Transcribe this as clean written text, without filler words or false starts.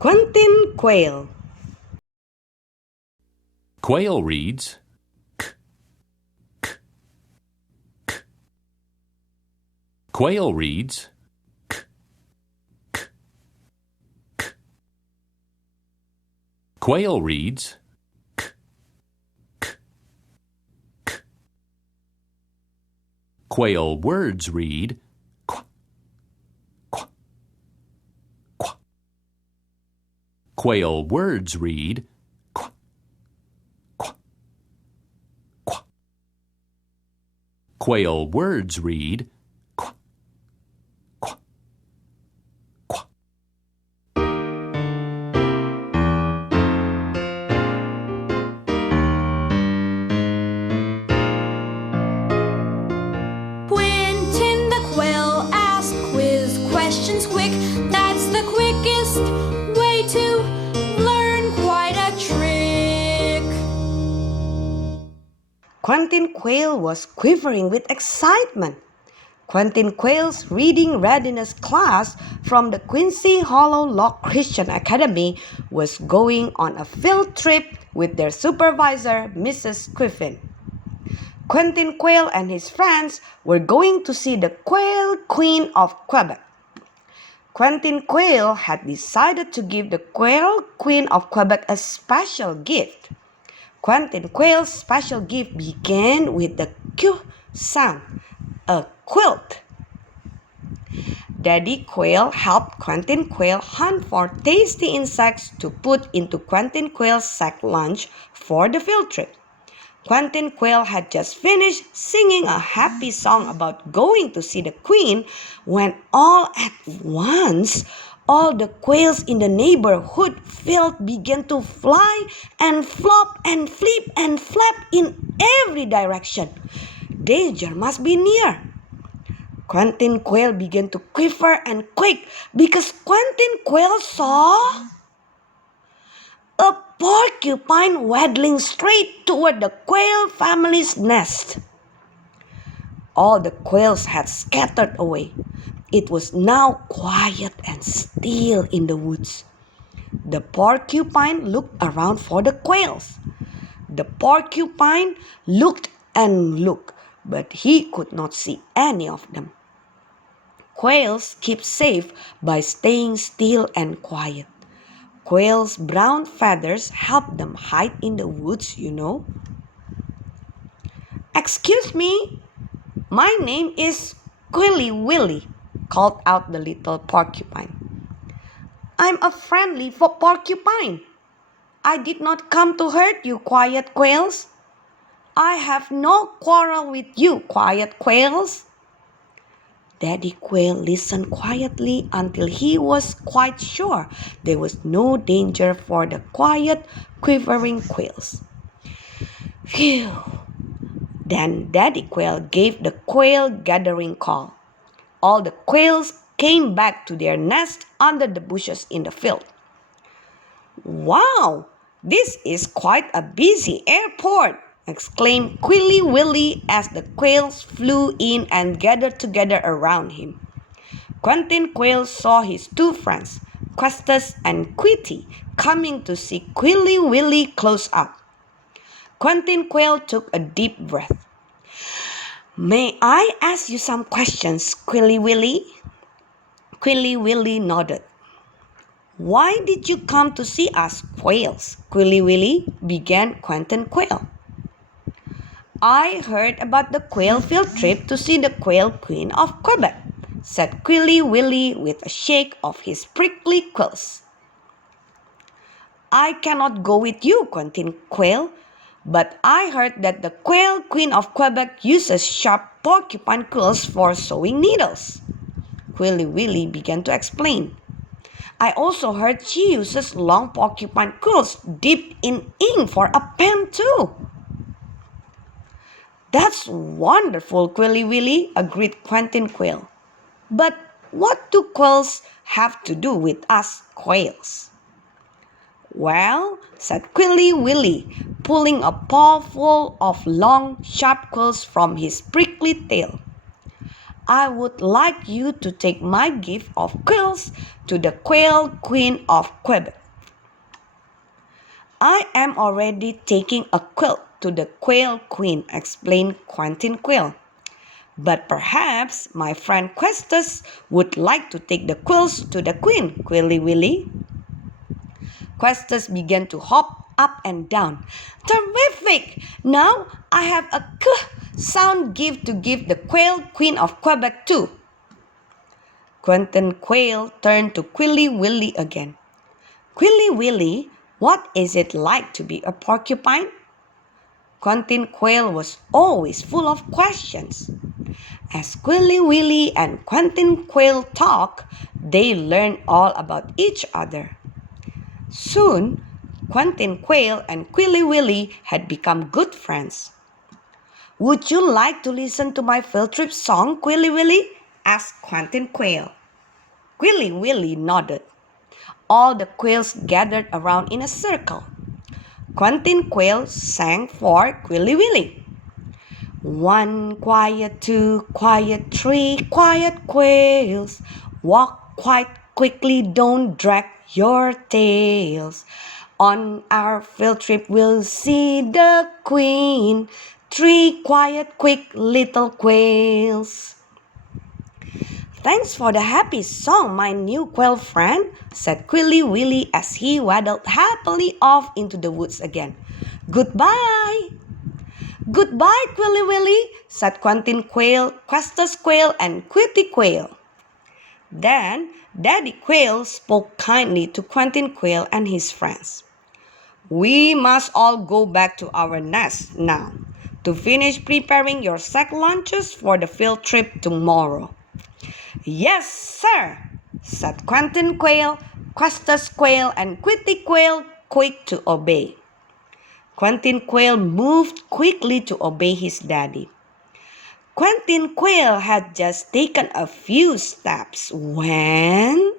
Quentin Quail. Quail reads k, k, k. Quail reads k, k, k. Quail reads k, k, k. Quail words read qu, qu, qu. Quail words read qu, qu, qu. Quail words read qu, qu, qu. Quentin the Quail asked quiz questions quick. That's the quickest way to learn quite a trick. Quentin Quail was quivering with excitement. Quentin Quail's reading readiness class from the Quincy Hollow Log Christian Academy was going on a field trip with their supervisor, Mrs. Griffin. Quentin Quail and his friends were going to see the Quail Queen of Quebec. Quentin Quail had decided to give the Quail Queen of Quebec a special gift. Quentin Quail's special gift began with the Q sound, a quilt. Daddy Quail helped Quentin Quail hunt for tasty insects to put into Quentin Quail's sack lunch for the field trip. Quentin Quail had just finished singing a happy song about going to see the Queen when all at once all the quails in the neighborhood field began to fly and flop and flip and flap in every direction. Danger must be near. Quentin Quail began to quiver and quake because Quentin Quail saw a porcupine waddling straight toward the quail family's nest. All the quails had scattered away. It was now quiet and still in the woods. The porcupine looked around for the quails. The porcupine looked and looked, but he could not see any of them. Quails keep safe by staying still and quiet. Quail's brown feathers help them hide in the woods, you know. "Excuse me, my name is Quilly Willy," called out the little porcupine. "I'm a friendly porcupine. I did not come to hurt you, quiet quails. I have no quarrel with you, quiet quails." Daddy Quail listened quietly until he was quite sure there was no danger for the quiet, quivering quails. Phew! Then Daddy Quail gave the quail gathering call. All the quails came back to their nest under the bushes in the field. "Wow! This is quite a busy airport!" exclaimed Quilly Willy as the quails flew in and gathered together around him. Quentin Quail saw his two friends, Questus and Quitty, coming to see Quilly Willy close up. Quentin Quail took a deep breath. "May I ask you some questions, Quilly Willy?" Quilly Willy nodded. "Why did you come to see us quails, Quilly Willy?" began Quentin Quail. "I heard about the quail field trip to see the Quail Queen of Quebec," said Quilly Willy with a shake of his prickly quills. "I cannot go with you, Quentin Quail, but I heard that the Quail Queen of Quebec uses sharp porcupine quills for sewing needles." Quilly Willy began to explain. "I also heard she uses long porcupine quills dipped in ink for a pen too." "That's wonderful, Quilly Willy," agreed Quentin Quail. "But what do quills have to do with us quails?" "Well," said Quilly Willy, pulling a pawful of long, sharp quills from his prickly tail, I would like you to take my gift of quills to the Quail Queen of Quebec. I am already taking a quilt to the Quail Queen, explained Quentin Quail. But perhaps my friend Questus would like to take the quills to the Queen, Quilly Willy. Questus began to hop up and down. Terrific! Now I have a k sound gift to give the Quail Queen of Quebec too. Quentin Quail turned to Quilly Willy again. Quilly Willy, what is it like to be a porcupine? Quentin Quail was always full of questions. As Quilly Willy and Quentin Quail talked, they learned all about each other. Soon, Quentin Quail and Quilly Willy had become good friends. Would you like to listen to my field trip song, Quilly Willy? Asked Quentin Quail. Quilly Willy nodded. All the quails gathered around in a circle. Quentin Quail sang for Quilly Willy. 1 quiet, 2 quiet, 3 quiet quails. Walk quite quickly, don't drag your tails. On our field trip we'll see the Queen. 3 quiet, quick little quails. Thanks for the happy song, my new quail friend, said Quilly Willy as he waddled happily off into the woods again. Goodbye! Goodbye, Quilly Willy, said Quentin Quail, Questus Quail, and Quitty Quail. Then Daddy Quail spoke kindly to Quentin Quail and his friends. We must all go back to our nest now to finish preparing your sack lunches for the field trip tomorrow. Yes, sir, said Quentin Quail, Questus Quail, and Quitty Quail, quick to obey. Quentin Quail moved quickly to obey his daddy. Quentin Quail had just taken a few steps when...